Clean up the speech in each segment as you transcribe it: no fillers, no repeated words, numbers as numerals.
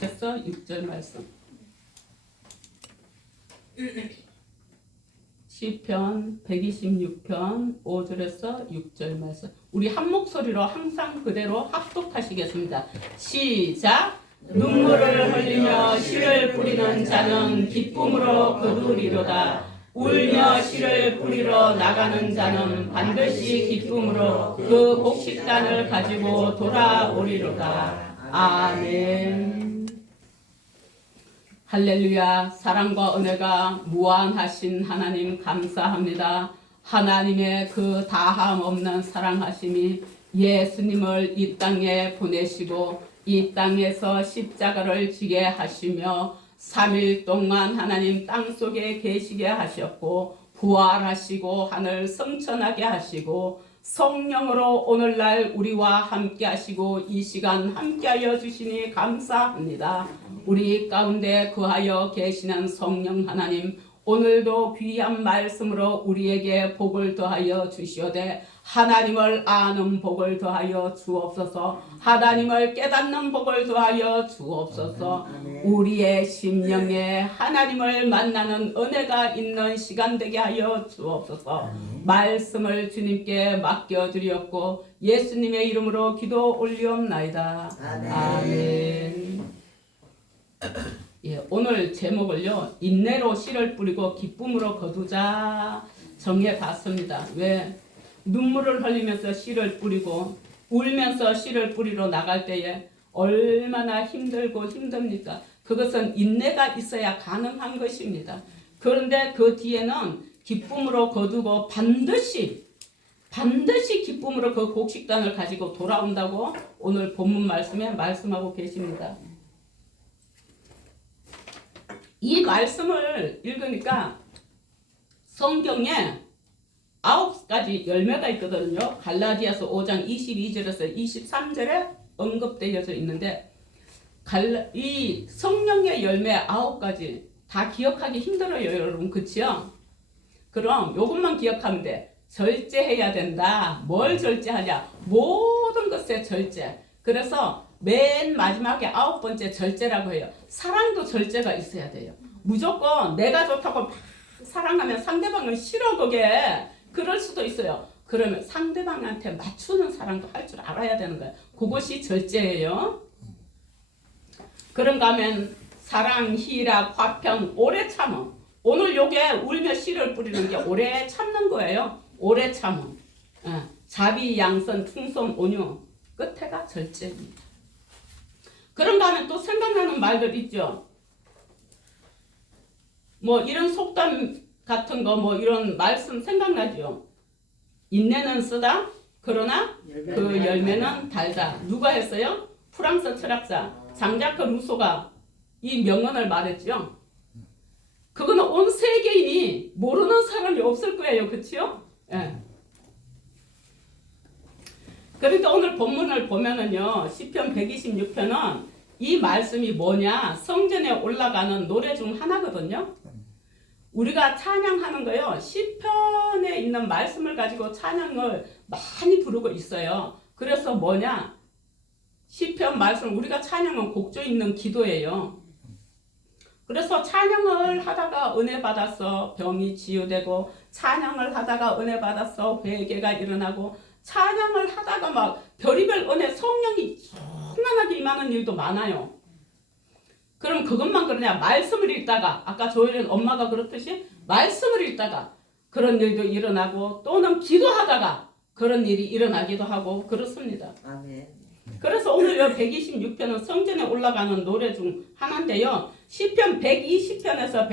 됐어? 6절 말씀. 시편 126편 5절에서 6절 말씀. 우리 한 목소리로 항상 그대로 합독하시겠습니다. 시작. 눈물을 흘리며 씨를 뿌리는 자는 기쁨으로 거두리로다. 울며 씨를 뿌리러 나가는 자는 반드시 기쁨으로 그 곡식단을 가지고 돌아오리로다. 아멘. 할렐루야. 사랑과 은혜가 무한하신 하나님 감사합니다. 하나님의 그 다함 없는 사랑하심이 예수님을 이 땅에 보내시고 이 땅에서 십자가를 지게 하시며 3일 동안 하나님 땅속에 계시게 하셨고 부활하시고 하늘 성천하게 하시고 성령으로 오늘날 우리와 함께 하시고 이 시간 함께 하여 주시니 감사합니다. 우리 가운데 거하여 계시는 성령 하나님, 오늘도 귀한 말씀으로 우리에게 복을 더하여 주시오되 하나님을 아는 복을 더하여 주옵소서. 하나님을 깨닫는 복을 더하여 주옵소서. 우리의 심령에 하나님을 만나는 은혜가 있는 시간 되게 하여 주옵소서. 말씀을 주님께 맡겨드렸고 예수님의 이름으로 기도 올리옵나이다. 아멘. 예, 오늘 제목을요, 인내로 씨를 뿌리고 기쁨으로 거두자 정해봤습니다. 왜? 눈물을 흘리면서 씨를 뿌리고 울면서 씨를 뿌리러 나갈 때에 얼마나 힘들고 힘듭니까? 그것은 인내가 있어야 가능한 것입니다. 그런데 그 뒤에는 기쁨으로 거두고 반드시 기쁨으로 그 곡식단을 가지고 돌아온다고 오늘 본문 말씀에 말씀하고 계십니다. 이 말씀을 읽으니까 성경에 9가지 열매가 있거든요. 갈라디아서 5장 22절에서 23절에 언급되어져 있는데 이 성령의 열매 9가지 다 기억하기 힘들어요, 여러분. 그치요? 그럼 이것만 기억하면 돼. 절제해야 된다. 뭘 절제하냐? 모든 것에 절제. 그래서 맨 마지막에 9번째 절제라고 해요. 사랑도 절제가 있어야 돼요. 무조건 내가 좋다고 막 사랑하면 상대방은 싫어 그게. 그럴 수도 있어요. 그러면 상대방한테 맞추는 사랑도 할 줄 알아야 되는 거예요. 그것이 절제예요. 그런가 하면 사랑, 희락, 화평, 오래 참음. 오늘 요게 울며 씨를 뿌리는 게 오래 참는 거예요. 오래 참음. 자비, 양선, 충성, 온유. 끝에가 절제입니다. 그런가 하면 또 생각나는 말들 있죠. 뭐 이런 속담 같은 거 뭐 이런 말씀 생각나죠. 인내는 쓰다 그러나 그 열매는 달다. 누가 했어요? 프랑스 철학자 장자크 루소가 이 명언을 말했죠. 그거는 온 세계인이 모르는 사람이 없을 거예요. 그치요? 예. 그러니까 오늘 본문을 보면은요, 시편 126편은 이 말씀이 뭐냐? 성전에 올라가는 노래 중 하나거든요. 우리가 찬양하는 거요, 시편에 있는 말씀을 가지고 찬양을 많이 부르고 있어요. 그래서 뭐냐? 시편 말씀, 우리가 찬양은 곡조 있는 기도예요. 그래서 찬양을 하다가 은혜 받아서 병이 치유되고, 찬양을 하다가 은혜 받아서 회개가 일어나고, 찬양을 하다가 막 별의별 은혜, 성령이 충만하게 임하는 일도 많아요. 그럼 그것만 그러냐? 말씀을 읽다가, 아까 조혜련 엄마가 그렇듯이 말씀을 읽다가 그런 일도 일어나고, 또는 기도하다가 그런 일이 일어나기도 하고 그렇습니다. 아멘. 그래서 오늘 126편은 성전에 올라가는 노래 중 하나인데요. 시편 120편에서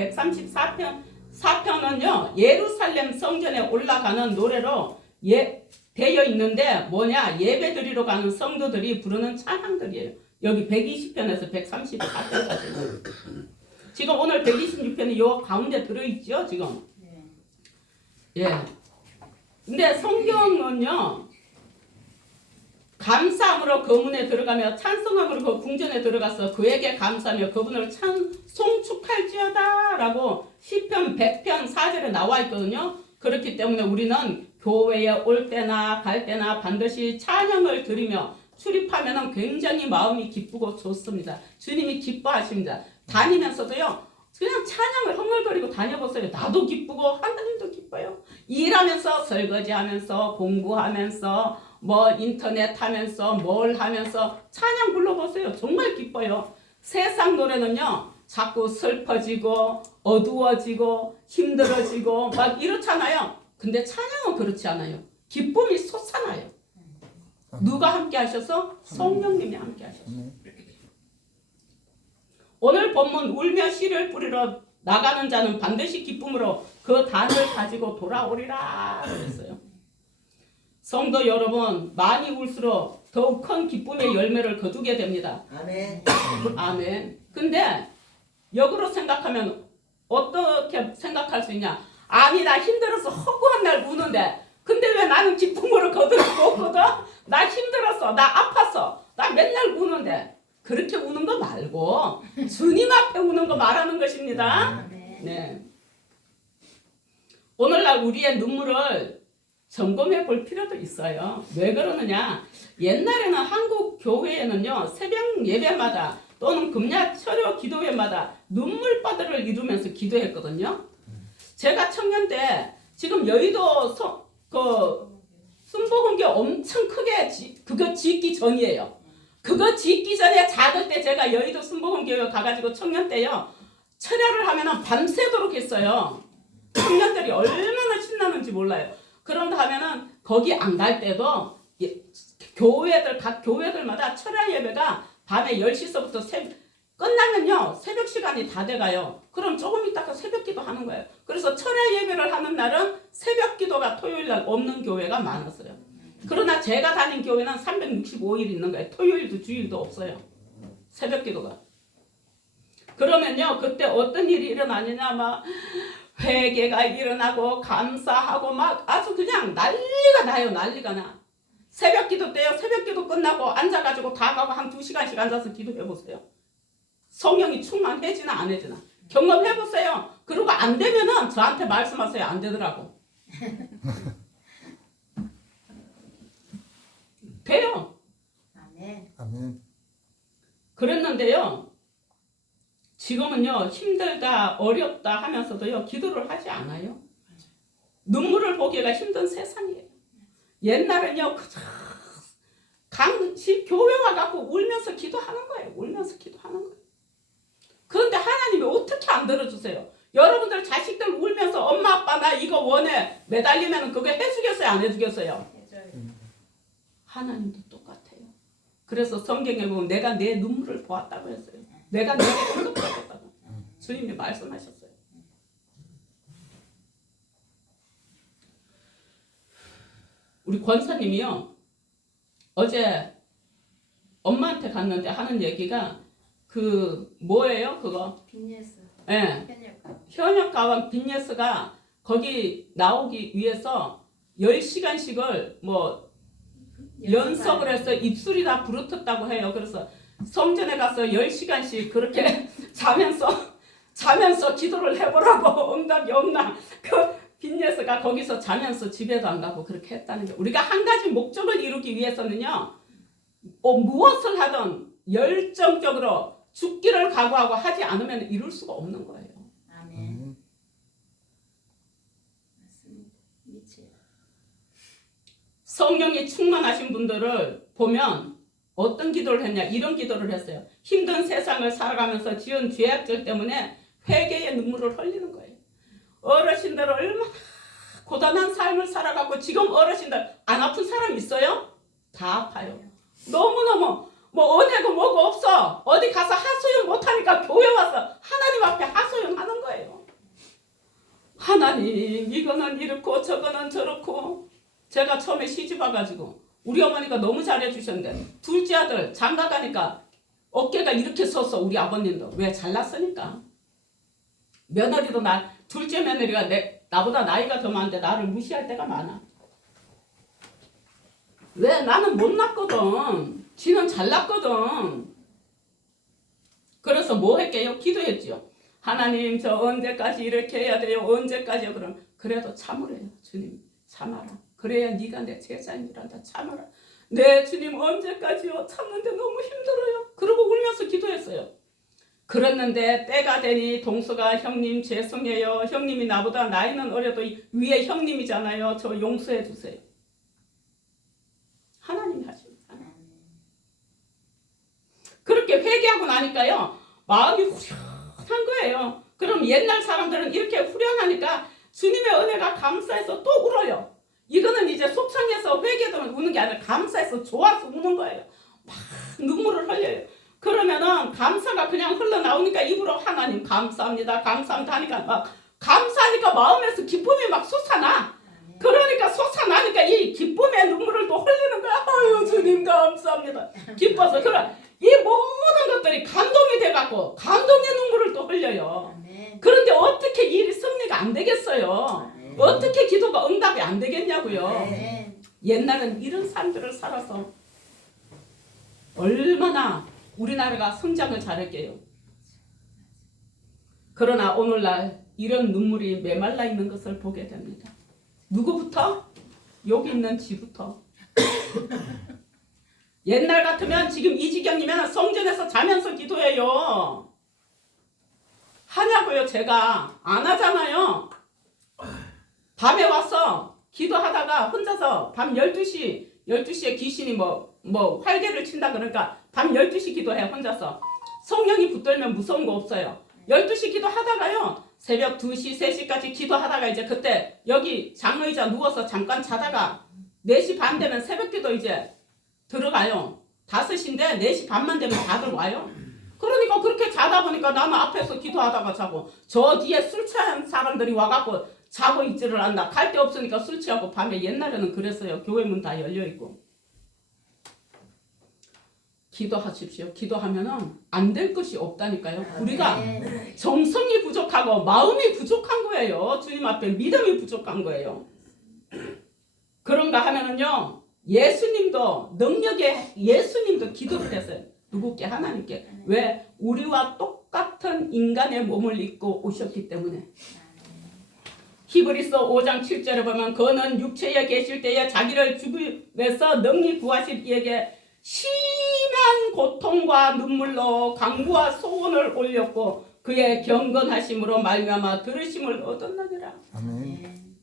134편은요, 예루살렘 성전에 올라가는 노래로 되어 있는데 뭐냐? 예배 드리러 가는 성도들이 부르는 찬양들이에요. 여기 120편에서 134편까지. 지금 오늘 126편이 요 가운데 들어있죠, 지금. 예. 근데 성경은요, 감사함으로 그 문에 들어가며 찬송함으로 그 궁전에 들어가서 그에게 감사하며 그분을 송축할지어다 라고 시편 100편 4절에 나와 있거든요. 그렇기 때문에 우리는 교회에 올 때나 갈 때나 반드시 찬양을 드리며 출입하면은 굉장히 마음이 기쁘고 좋습니다. 주님이 기뻐하십니다. 다니면서도요, 그냥 찬양을 흥얼거리고 다녀보세요. 나도 기쁘고 하나님도 기뻐요. 일하면서, 설거지하면서, 공부하면서, 뭐 인터넷 하면서, 뭘 하면서 찬양 불러보세요. 정말 기뻐요. 세상 노래는요, 자꾸 슬퍼지고 어두워지고 힘들어지고 막 이렇잖아요. 근데 찬양은 그렇지 않아요. 기쁨이 솟아나요. 누가 함께 하셔서? 성령님이 함께 하셔서. 오늘 본문 울며 씨를 뿌리러 나가는 자는 반드시 기쁨으로 그 단을 가지고 돌아오리라 그랬어요. 성도 여러분, 많이 울수록 더욱 큰 기쁨의 열매를 거두게 됩니다. 아멘. 아멘. 근데 역으로 생각하면 어떻게 생각할 수 있냐? 아니, 나 힘들어서 허구한 날 우는데 근데 왜 나는 기쁨으로 거두고 없거든? 나 힘들었어. 나 아팠어. 나 맨날 우는데. 그렇게 우는 거 말고 주님 앞에 우는 거 말하는 것입니다. 네. 오늘날 우리의 눈물을 점검해 볼 필요도 있어요. 왜 그러느냐? 옛날에는 한국 교회에는요, 새벽 예배마다 또는 금야 철야 기도회마다 눈물바다를 이루면서 기도했거든요. 제가 청년 때 지금 여의도 순복음교 엄청 크게 그거 짓기 전이에요. 그거 짓기 전에 작을 때 제가 여의도 순복음교회 가가지고 청년 때요, 철야를 하면은 밤새도록 했어요. 청년들이 얼마나 신나는지 몰라요. 그런다 하면은 거기 안 갈 때도 각 교회들마다 철야 예배가 밤에 10시서부터 끝나면요 새벽 시간이 다 돼가요. 그럼 조금 있다가 새벽 기도 하는 거예요. 그래서 철야 예배를 하는 날은 새벽 기도가 토요일 날 없는 교회가 많았어요. 그러나 제가 다닌 교회는 365일 있는 거예요. 토요일도 주일도 없어요. 새벽 기도가. 그러면요 그때 어떤 일이 일어나느냐, 막 회개가 일어나고 감사하고 막 아주 그냥 난리가 나요. 난리가 나. 새벽 기도 때요, 새벽 기도 끝나고 앉아가지고 다 가고 한 2시간씩 앉아서 기도해보세요. 성령이 충만해지나 안 해지나 경험해보세요. 그리고 안 되면은 저한테 말씀하세요. 안 되더라고. 돼요. 아멘. 그랬는데요, 지금은요 힘들다 어렵다 하면서도요 기도를 하지 않아요. 눈물을 보기가 힘든 세상이에요. 옛날엔요 강시 교회 와갖고 울면서 기도하는 거예요. 울면서 기도하는 거예요. 그런데 하나님이 어떻게 안 들어주세요? 여러분들 자식들 울면서 엄마 아빠 나 이거 원해 매달리면 그게 해주겠어요? 안 해주겠어요? 하나님도 똑같아요. 그래서 성경에 보면 내가 내 눈물을 보았다고 했어요. 내가 내 눈물을 보았다고 주님이 말씀하셨어요. 우리 권사님이요 어제 엄마한테 갔는데 하는 얘기가 그 뭐예요 그거? 빈예스. 예. 현역가. 현역가왕 빈예스가 거기 나오기 위해서 10시간씩을 뭐 연습을 해서 입술이 다 부르텄다고 해요. 그래서 성전에 가서 10시간씩 그렇게 자면서 기도를 해보라고 응답이 없나. 그 빈예스가 거기서 자면서 집에도 안 가고 그렇게 했다는 게, 우리가 한 가지 목적을 이루기 위해서는요 무엇을 하든 열정적으로 죽기를 각오하고 하지 않으면 이룰 수가 없는 거예요. 아멘. 맞습니다. 미치요. 성령이 충만하신 분들을 보면 어떤 기도를 했냐, 이런 기도를 했어요. 힘든 세상을 살아가면서 지은 죄악들 때문에 회개의 눈물을 흘리는 거예요. 어르신들 얼마나 고단한 삶을 살아가고, 지금 어르신들 안 아픈 사람 있어요? 다 아파요. 너무너무 뭐 은혜고 뭐고 없어. 어디 가서 하소연 못하니까 교회 와서 하나님 앞에 하소연 하는 거예요. 하나님 이거는 이렇고 저거는 저렇고. 제가 처음에 시집 와가지고 우리 어머니가 너무 잘해주셨는데 둘째 아들 장가 가니까 어깨가 이렇게 섰어. 우리 아버님도. 왜? 잘났으니까. 며느리도 둘째 며느리가 나보다 나이가 더 많은데 나를 무시할 때가 많아. 왜? 나는 못났거든. 지는 잘났거든. 그래서 뭐 했게요? 기도했지요. 하나님 저 언제까지 이렇게 해야 돼요? 언제까지요? 그럼 그래도 참으래요. 주님 참아라. 그래야 네가 내 제자인 줄 안다. 참아라. 네 주님 언제까지요? 참는데 너무 힘들어요. 그러고 울면서 기도했어요. 그랬는데 때가 되니 동수가 형님 죄송해요. 형님이 나보다 나이는 어려도 위에 형님이잖아요. 저 용서해 주세요. 하나님이 하십니다. 그렇게 회개하고 나니까요. 마음이 후련한 거예요. 그럼 옛날 사람들은 이렇게 후련하니까 주님의 은혜가 감사해서 또 울어요. 이거는 이제 속상해서 회개도 우는 게 아니라 감사해서 좋아서 우는 거예요. 막 눈물을 흘려요. 그러면은 감사가 그냥 흘러나오니까 입으로 하나님 감사합니다. 감사합니다 하니까 막 감사하니까 마음에서 기쁨이 막 솟아나. 그러니까 솟아나니까 이 기쁨의 눈물을 또 흘리는 거야. 아유 주님 감사합니다. 기뻐서 그래. 이 모든 것들이 감동이 돼갖고 감동의 눈물을 또 흘려요. 그런데 어떻게 이 일이 승리가 안 되겠어요? 어떻게 기도가 응답이 안 되겠냐고요. 옛날엔 이런 삶들을 살아서 얼마나 우리나라가 성장을 잘했게요. 그러나 오늘날 이런 눈물이 메말라 있는 것을 보게 됩니다. 누구부터? 여기 있는 지부터. 옛날 같으면 지금 이 지경이면 성전에서 자면서 기도해요. 하냐고요. 제가 안 하잖아요. 밤에 와서 기도하다가 혼자서 밤 12시에 귀신이 뭐 활개를 친다 그러니까 밤 12시 기도해 혼자서. 성령이 붙들면 무서운 거 없어요. 12시 기도하다가요. 새벽 2시, 3시까지 기도하다가 이제 그때 여기 장의자 누워서 잠깐 자다가 4시 반 되면 새벽 기도 이제 들어가요. 5시인데 4시 반만 되면 다들 와요. 그러니까 그렇게 자다 보니까 나는 앞에서 기도하다가 자고 저 뒤에 술 취한 사람들이 와갖고 자고 있지를 않나. 갈 데 없으니까 술 취하고 밤에 옛날에는 그랬어요. 교회 문 다 열려있고. 기도하십시오. 기도하면은 안 될 것이 없다니까요. 우리가 정성이 부족하고 마음이 부족한 거예요. 주님 앞에 믿음이 부족한 거예요. 그런가 하면은요. 예수님도 기도를 했어요. 누구께? 하나님께. 왜? 우리와 똑같은 인간의 몸을 입고 오셨기 때문에. 히브리서 5장 7절에 보면 그는 육체에 계실 때에 자기를 죽음에서 능히 구하실 이에게 심한 고통과 눈물로 간구와 소원을 올렸고 그의 경건하심으로 말미암아 들으심을 얻었느니라. 아멘.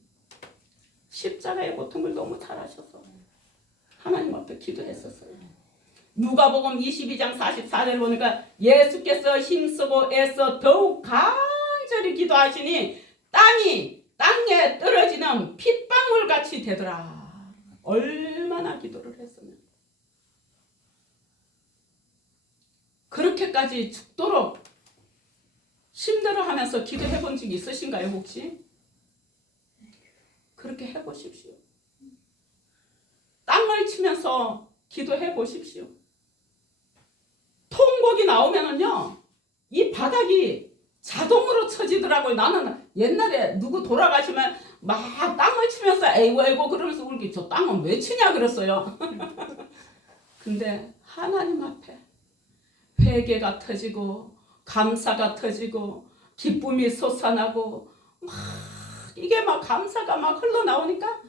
십자가의 고통을 너무 잘 하셔서 하나님 앞에 기도했었어요. 누가복음 22장 44절 보니까 예수께서 힘쓰고 애써 더욱 간절히 기도하시니 땅이 땅에 떨어지는 핏방울같이 되더라. 얼마나 기도를 했으면. 그렇게까지 죽도록 힘들어하면서 기도해 본 적이 있으신가요 혹시? 그렇게 해보십시오. 땅을 치면서 기도해 보십시오. 통곡이 나오면은요, 이 바닥이 자동으로 쳐지더라고요. 나는 옛날에 누구 돌아가시면 막 땅을 치면서 에이고 에이고 그러면서 울기 저 땅은 왜 치냐 그랬어요. 근데 하나님 앞에 회개가 터지고 감사가 터지고 기쁨이 솟아나고 막 이게 막 감사가 막 흘러나오니까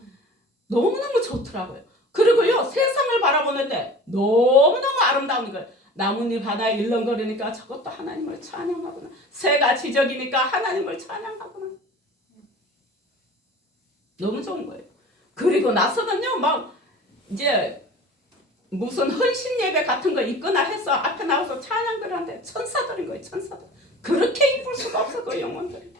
너무너무 좋더라고요. 그리고요 세상을 바라보는데 너무너무 아름다운 거예요. 나뭇잎 하나 일렁거리니까 저것도 하나님을 찬양하구나. 새가 지저귀니까 하나님을 찬양하구나. 너무 좋은 거예요. 그리고 나서는요 막 이제 무슨 헌신 예배 같은 거 있거나 해서 앞에 나와서 찬양들 하는데 천사들인 거예요. 천사들. 그렇게 이쁠 수가 없어 그 영혼들이.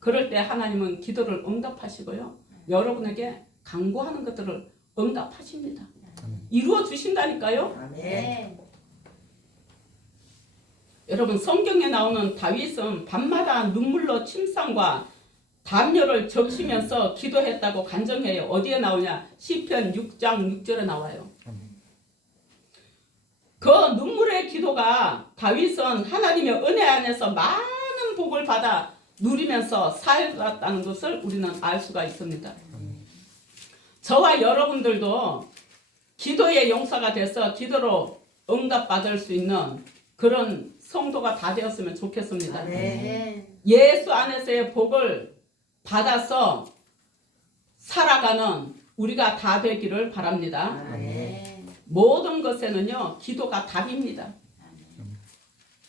그럴 때 하나님은 기도를 응답하시고요. 여러분에게 간구하는 것들을 응답하십니다. 이루어 주신다니까요. 네. 여러분 성경에 나오는 다윗은 밤마다 눈물로 침상과 담요를 적시면서 기도했다고 간증해요. 어디에 나오냐? 시편 6장 6절에 나와요. 그 눈물의 기도가 다윗은 하나님의 은혜 안에서 많은 복을 받아 누리면서 살았다는 것을 우리는 알 수가 있습니다. 저와 여러분들도 기도의 용사가 돼서 기도로 응답받을 수 있는 그런 성도가 다 되었으면 좋겠습니다. 네. 예수 안에서의 복을 받아서 살아가는 우리가 다 되기를 바랍니다. 아멘. 모든 것에는요 기도가 답입니다.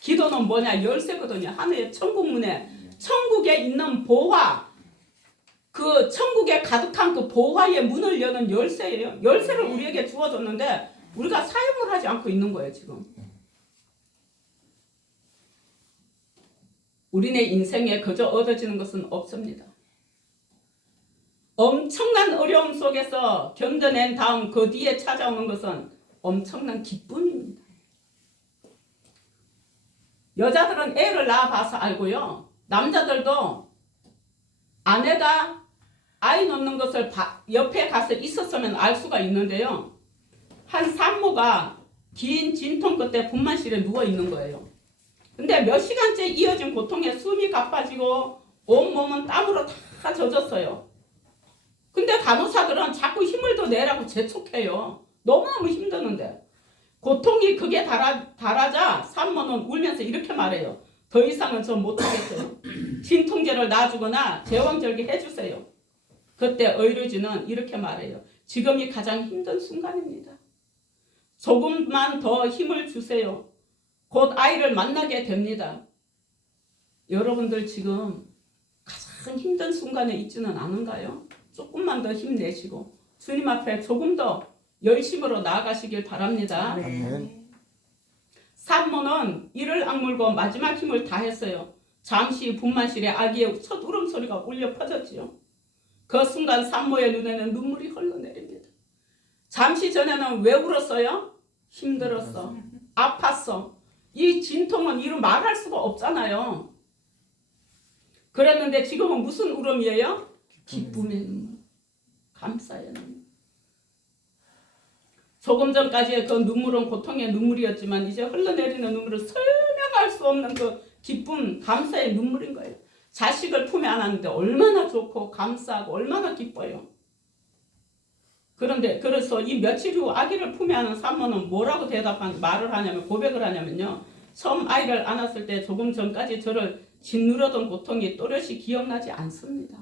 기도는 뭐냐? 열쇠거든요. 하늘의 천국문에 천국에 있는 보화, 그 천국에 가득한 그 보화의 문을 여는 열쇠예요. 열쇠를 우리에게 주어줬는데 우리가 사용을 하지 않고 있는 거예요 지금. 우리네 인생에 그저 얻어지는 것은 없습니다. 엄청난 어려움 속에서 견뎌낸 다음 그 뒤에 찾아오는 것은 엄청난 기쁨입니다. 여자들은 애를 낳아봐서 알고요. 남자들도 아내가 아이 놓는 것을 옆에 가서 있었으면 알 수가 있는데요. 한 산모가 긴 진통 끝에 분만실에 누워 있는 거예요. 근데 몇 시간째 이어진 고통에 숨이 가빠지고 온몸은 땀으로 다 젖었어요. 근데 간호사들은 자꾸 힘을 더 내라고 재촉해요. 너무너무 힘드는데. 고통이 극에 달하자 산모는 울면서 이렇게 말해요. 더 이상은 저 못하겠어요. 진통제를 놔주거나 제왕절개 해주세요. 그때 의료진은 이렇게 말해요. 지금이 가장 힘든 순간입니다. 조금만 더 힘을 주세요. 곧 아이를 만나게 됩니다. 여러분들 지금 가장 힘든 순간에 있지는 않은가요? 조금만 더 힘내시고 주님 앞에 조금 더 열심으로 나아가시길 바랍니다. 아멘. 산모는 이를 악물고 마지막 힘을 다했어요. 잠시 분만실에 아기의 첫 울음소리가 울려 퍼졌지요. 그 순간 산모의 눈에는 눈물이 흘러내립니다. 잠시 전에는 왜 울었어요? 힘들었어. 아팠어. 이 진통은 이루 말할 수가 없잖아요. 그랬는데 지금은 무슨 울음이에요? 기쁨의 눈물. 감사의 눈물. 조금 전까지의 그 눈물은 고통의 눈물이었지만 이제 흘러내리는 눈물은 설명할 수 없는 그 기쁨, 감사의 눈물인 거예요. 자식을 품에 안았는데 얼마나 좋고 감사하고 얼마나 기뻐요. 그런데 그래서 이 며칠 후 아기를 품에 안은 산모는 뭐라고 말을 하냐면 고백을 하냐면요. 처음 아이를 안았을 때 조금 전까지 저를 짓누르던 고통이 또렷이 기억나지 않습니다.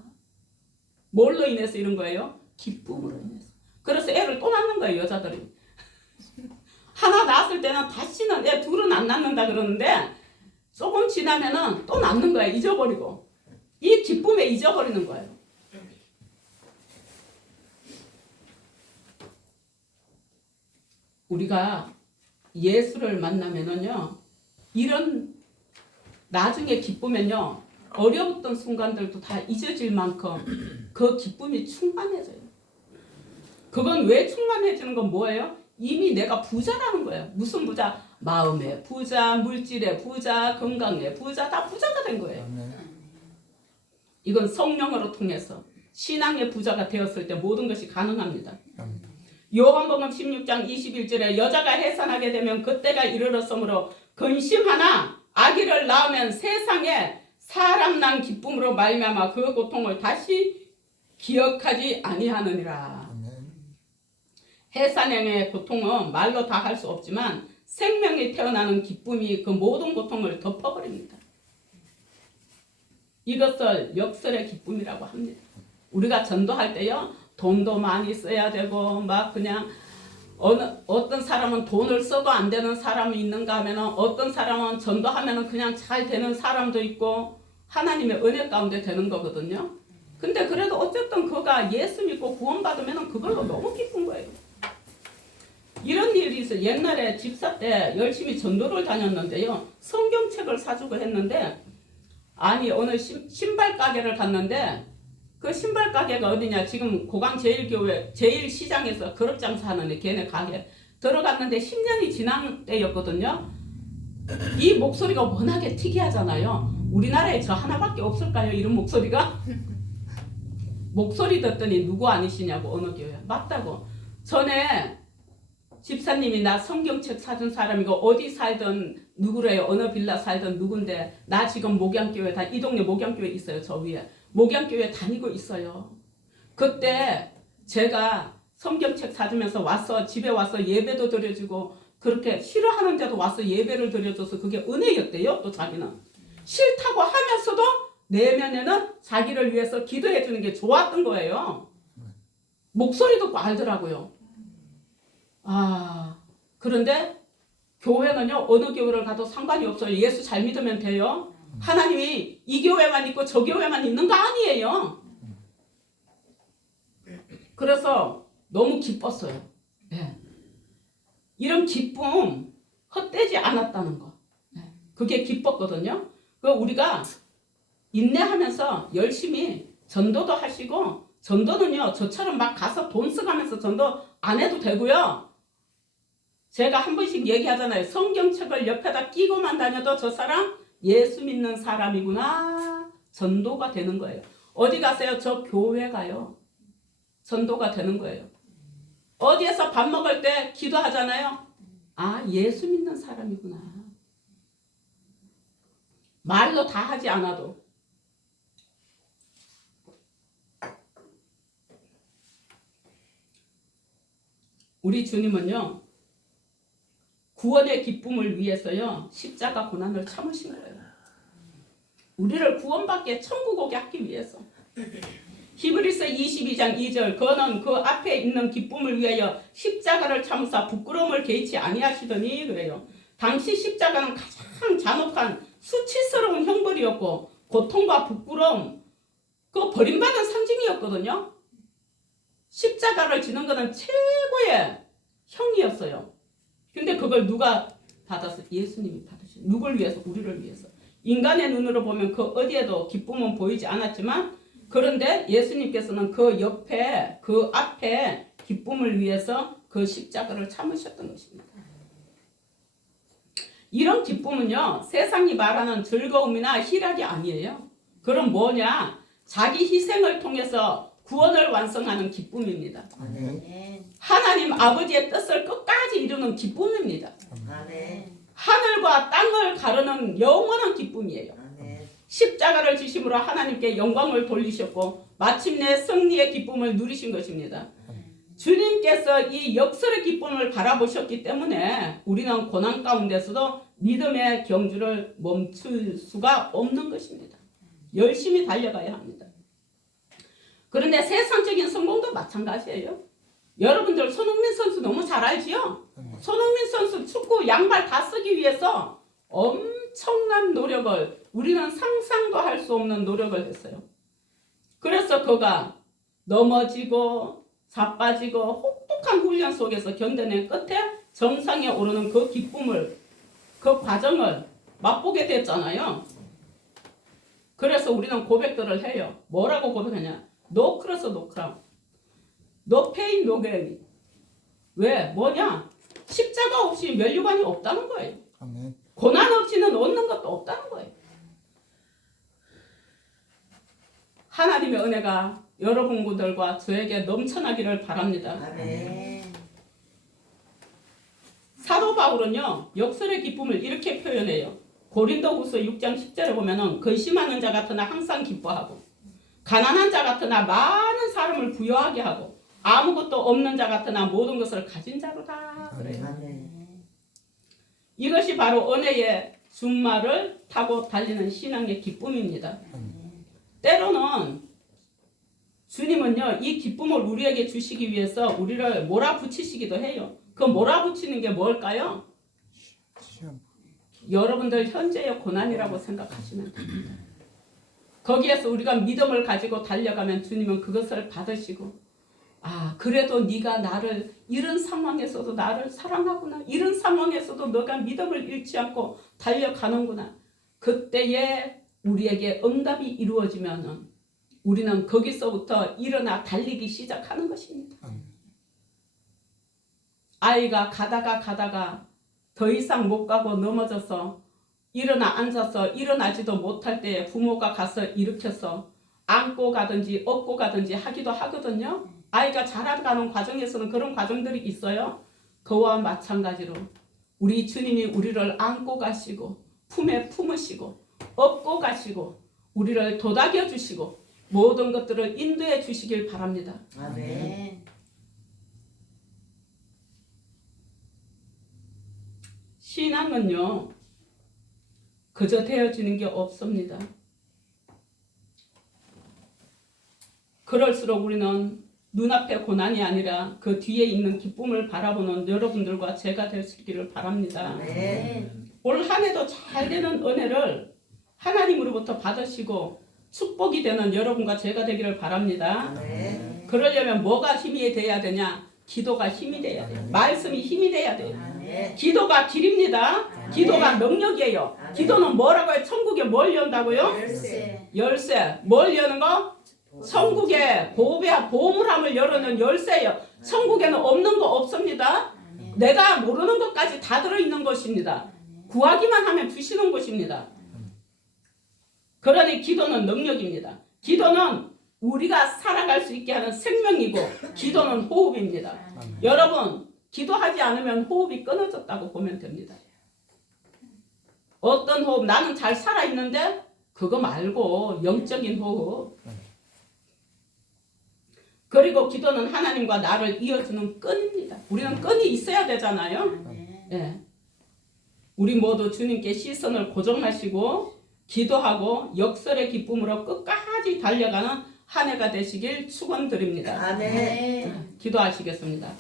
뭘로 인해서 이런 거예요? 기쁨으로 인해서. 그래서 애를 또 낳는 거예요, 여자들이. 하나 낳았을 때는 다시는 애 둘은 안 낳는다 그러는데 조금 지나면은 또 낳는 거예요, 잊어버리고. 이 기쁨에 잊어버리는 거예요. 우리가 예수를 만나면은요, 이런 나중에 기쁘면요, 어려웠던 순간들도 다 잊어질 만큼 그 기쁨이 충만해져요. 그건 왜 충만해지는 건 뭐예요? 이미 내가 부자라는 거예요. 무슨 부자? 마음의 부자, 물질의 부자, 건강의 부자, 다 부자가 된 거예요. 이건 성령으로 통해서 신앙의 부자가 되었을 때 모든 것이 가능합니다. 요한복음 16장 21절에 여자가 해산하게 되면 그때가 이르렀으므로 근심하나 아기를 낳으면 세상에 사람 난 기쁨으로 말미암아 그 고통을 다시 기억하지 아니하느니라. 해산형의 고통은 말로 다 할 수 없지만 생명이 태어나는 기쁨이 그 모든 고통을 덮어버립니다. 이것을 역설의 기쁨이라고 합니다. 우리가 전도할 때요, 돈도 많이 써야 되고 막 그냥 어떤 사람은 돈을 써도 안 되는 사람이 있는가 하면은 어떤 사람은 전도하면은 그냥 잘 되는 사람도 있고 하나님의 은혜 가운데 되는 거거든요. 근데 그래도 어쨌든 그가 예수 믿고 구원받으면은 그걸로 너무 기쁜 거예요. 이런 일이 있어요. 옛날에 집사 때 열심히 전도를 다녔는데요. 성경책을 사주고 했는데 아니 어느 신발 가게를 갔는데 그 신발 가게가 어디냐, 지금 고강제일교회 제일시장에서 그릇장사 하는데 걔네 가게 들어갔는데 10년이 지난 때였거든요. 이 목소리가 워낙에 특이하잖아요. 우리나라에 저 하나밖에 없을까요? 이런 목소리가? 목소리 듣더니 누구 아니시냐고. 어느 교회. 맞다고. 전에 집사님이 나 성경책 사준 사람이고 어디 살던 누구래요. 어느 빌라 살던 누군데 나 지금 목양교회 이 동네 목양교회 있어요. 저 위에. 목양교회 다니고 있어요. 그때 제가 성경책 사주면서 와서 집에 와서 예배도 드려주고 그렇게 싫어하는데도 와서 예배를 드려줘서 그게 은혜였대요. 또 자기는. 싫다고 하면서도 내면에는 자기를 위해서 기도해 주는 게 좋았던 거예요. 목소리 듣고 알더라고요. 그런데 교회는요, 어느 교회를 가도 상관이 없어요. 예수 잘 믿으면 돼요. 하나님이 이 교회만 있고 저 교회만 있는 거 아니에요. 그래서 너무 기뻤어요. 네. 이런 기쁨 헛되지 않았다는 거. 네. 그게 기뻤거든요. 그 우리가 인내하면서 열심히 전도도 하시고, 전도는요, 저처럼 막 가서 돈 써가면서 전도 안 해도 되고요. 제가 한 번씩 얘기하잖아요. 성경책을 옆에다 끼고만 다녀도 저 사람 예수 믿는 사람이구나. 전도가 되는 거예요. 어디 가세요? 저 교회 가요. 전도가 되는 거예요. 어디에서 밥 먹을 때 기도하잖아요. 예수 믿는 사람이구나. 말로 다 하지 않아도. 우리 주님은요, 구원의 기쁨을 위해서요, 십자가 고난을 참으신 거예요. 우리를 구원받게 천국 오게 하기 위해서. 히브리서 22장 2절, 그는 그 앞에 있는 기쁨을 위하여 십자가를 참으사 부끄러움을 개의치 아니하시더니 그래요. 당시 십자가는 가장 잔혹한 수치스러운 형벌이었고, 고통과 부끄러움, 그 버림받은 상징이었거든요. 십자가를 지는 것은 최고의 형이었어요. 근데 그걸 누가 받았어요? 예수님이 받으신. 누굴 위해서? 우리를 위해서. 인간의 눈으로 보면 그 어디에도 기쁨은 보이지 않았지만, 그런데 예수님께서는 그 옆에, 그 앞에 기쁨을 위해서 그 십자가를 참으셨던 것입니다. 이런 기쁨은요, 세상이 말하는 즐거움이나 희락이 아니에요. 그럼 뭐냐? 자기 희생을 통해서 구원을 완성하는 기쁨입니다. 아멘. 하나님 아버지의 뜻을 끝까지 이루는 기쁨입니다. 아멘. 하늘과 땅을 가르는 영원한 기쁨이에요. 아멘. 십자가를 지심으로 하나님께 영광을 돌리셨고 마침내 승리의 기쁨을 누리신 것입니다. 주님께서 이 역설의 기쁨을 바라보셨기 때문에 우리는 고난 가운데서도 믿음의 경주를 멈출 수가 없는 것입니다. 열심히 달려가야 합니다. 그런데 세상적인 성공도 마찬가지예요. 여러분들 손흥민 선수 너무 잘 알지요? 손흥민 선수 축구 양말 다 쓰기 위해서 엄청난 노력을, 우리는 상상도 할 수 없는 노력을 했어요. 그래서 그가 넘어지고 자빠지고 혹독한 훈련 속에서 견뎌낸 끝에 정상에 오르는 그 기쁨을, 그 과정을 맛보게 됐잖아요. 그래서 우리는 고백들을 해요. 뭐라고 고백하냐? No cross, no crown. No pain, no gain. 왜? 뭐냐? 십자가 없이 면류관이 없다는 거예요. 아멘. 고난 없이는 얻는 것도 없다는 거예요. 하나님의 은혜가 여러분들과 저에게 넘쳐나기를 바랍니다. 아멘. 사도 바울은요, 역설의 기쁨을 이렇게 표현해요. 고린도후서 6장 10절에 보면은 근심하는 자 같으나 항상 기뻐하고 가난한 자 같으나 많은 사람을 부유하게 하고 아무것도 없는 자 같으나 모든 것을 가진 자로다 그래요. 아멘. 이것이 바로 은혜의 준말을 타고 달리는 신앙의 기쁨입니다. 때로는 주님은요, 이 기쁨을 우리에게 주시기 위해서 우리를 몰아붙이시기도 해요. 그 몰아붙이는 게 뭘까요? 시험. 여러분들 현재의 고난이라고 생각하시면 됩니다. 거기에서 우리가 믿음을 가지고 달려가면 주님은 그것을 받으시고, 그래도 네가 나를 이런 상황에서도 나를 사랑하구나. 이런 상황에서도 너가 믿음을 잃지 않고 달려가는구나. 그때에 우리에게 응답이 이루어지면은 우리는 거기서부터 일어나 달리기 시작하는 것입니다. 아이가 가다가 더 이상 못 가고 넘어져서 일어나 앉아서 일어나지도 못할 때 부모가 가서 일으켜서 안고 가든지 업고 가든지 하기도 하거든요. 아이가 자라가는 과정에서는 그런 과정들이 있어요. 그와 마찬가지로 우리 주님이 우리를 안고 가시고 품에 품으시고 업고 가시고 우리를 도닥여 주시고 모든 것들을 인도해 주시길 바랍니다. 아멘. 신앙은요, 그저 되어지는 게 없습니다. 그럴수록 우리는 눈앞의 고난이 아니라 그 뒤에 있는 기쁨을 바라보는 여러분들과 제가 될 수 있기를 바랍니다. 아멘. 올 한 해도 잘 되는 은혜를 하나님으로부터 받으시고 축복이 되는 여러분과 제가 되기를 바랍니다. 아멘. 그러려면 뭐가 힘이 돼야 되냐? 기도가 힘이 돼야 돼요. 말씀이 힘이 돼야 돼요. 아멘. 기도가 길입니다. 기도가 능력이에요. 기도는 뭐라고요? 천국에 뭘 연다고요? 열쇠. 열쇠. 뭘 여는 거? 천국에 보물함을 열어놓은 열쇠예요. 천국에는 없는 거 없습니다. 아멘. 내가 모르는 것까지 다 들어있는 것입니다. 구하기만 하면 주시는 것입니다. 그러니 기도는 능력입니다. 기도는 우리가 살아갈 수 있게 하는 생명이고 기도는 호흡입니다. 여러분 기도하지 않으면 호흡이 끊어졌다고 보면 됩니다. 어떤 호흡? 나는 잘 살아있는데 그거 말고 영적인 호흡. 그리고 기도는 하나님과 나를 이어주는 끈입니다. 우리는 끈이 있어야 되잖아요. 아멘. 예. 우리 모두 주님께 시선을 고정하시고 기도하고 역설의 기쁨으로 끝까지 달려가는 한 해가 되시길 축원드립니다. 아멘. 기도하시겠습니다.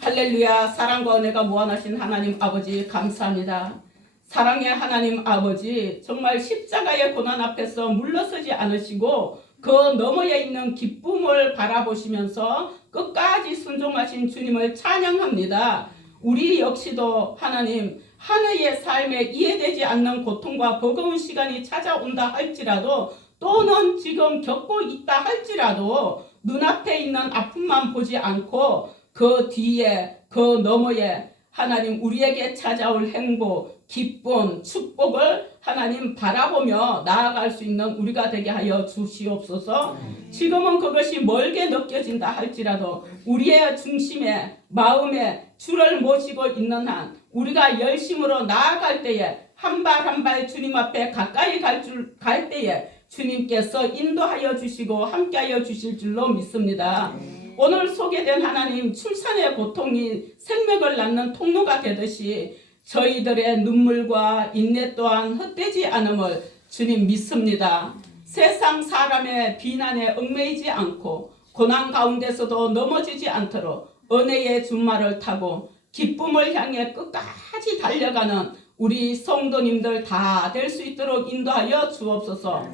할렐루야. 사랑과 은혜가 무한하신 하나님 아버지 감사합니다. 사랑의 하나님 아버지 정말 십자가의 고난 앞에서 물러서지 않으시고 그 너머에 있는 기쁨을 바라보시면서 끝까지 순종하신 주님을 찬양합니다. 우리 역시도 하나님 한 해의 삶에 이해되지 않는 고통과 버거운 시간이 찾아온다 할지라도 또는 지금 겪고 있다 할지라도 눈앞에 있는 아픔만 보지 않고 그 뒤에 그 너머에 하나님 우리에게 찾아올 행복, 기쁨, 축복을 하나님 바라보며 나아갈 수 있는 우리가 되게 하여 주시옵소서. 지금은 그것이 멀게 느껴진다 할지라도 우리의 중심에 마음에 주를 모시고 있는 한 우리가 열심으로 나아갈 때에 한 발 한 발 주님 앞에 가까이 갈 때에 주님께서 인도하여 주시고 함께하여 주실 줄로 믿습니다. 오늘 소개된 하나님 출산의 고통이 생명을 낳는 통로가 되듯이 저희들의 눈물과 인내 또한 헛되지 않음을 주님 믿습니다. 세상 사람의 비난에 얽매이지 않고 고난 가운데서도 넘어지지 않도록 은혜의 준말을 타고 기쁨을 향해 끝까지 달려가는 우리 성도님들 다 될 수 있도록 인도하여 주옵소서.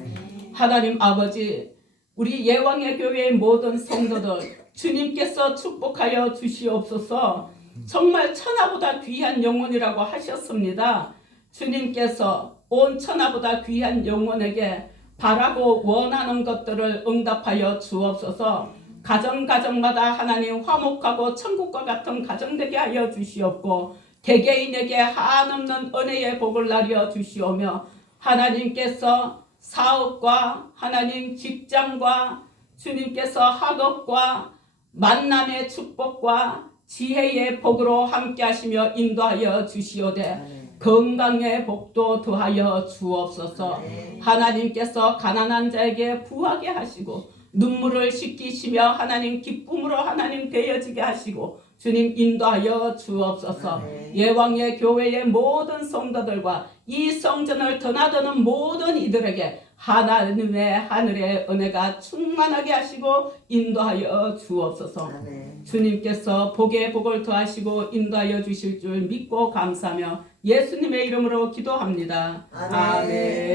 하나님 아버지 우리 예왕의 교회의 모든 성도들 주님께서 축복하여 주시옵소서. 정말 천하보다 귀한 영혼이라고 하셨습니다. 주님께서 온 천하보다 귀한 영혼에게 바라고 원하는 것들을 응답하여 주옵소서. 가정마다 하나님 화목하고 천국과 같은 가정 되게 하여 주시옵고 개개인에게 한없는 은혜의 복을 나려 주시오며 하나님께서 사업과 하나님 직장과 주님께서 학업과 만남의 축복과 지혜의 복으로 함께 하시며 인도하여 주시오되 건강의 복도 더하여 주옵소서. 하나님께서 가난한 자에게 부하게 하시고 눈물을 씻기시며 하나님 기쁨으로 하나님 되어지게 하시고 주님 인도하여 주옵소서. 예왕의 교회의 모든 성도들과 이 성전을 드나드는 모든 이들에게 하나님의 하늘의 은혜가 충만하게 하시고 인도하여 주옵소서. 주님께서 복의 복을 더하시고 인도하여 주실 줄 믿고 감사하며 예수님의 이름으로 기도합니다. 아멘.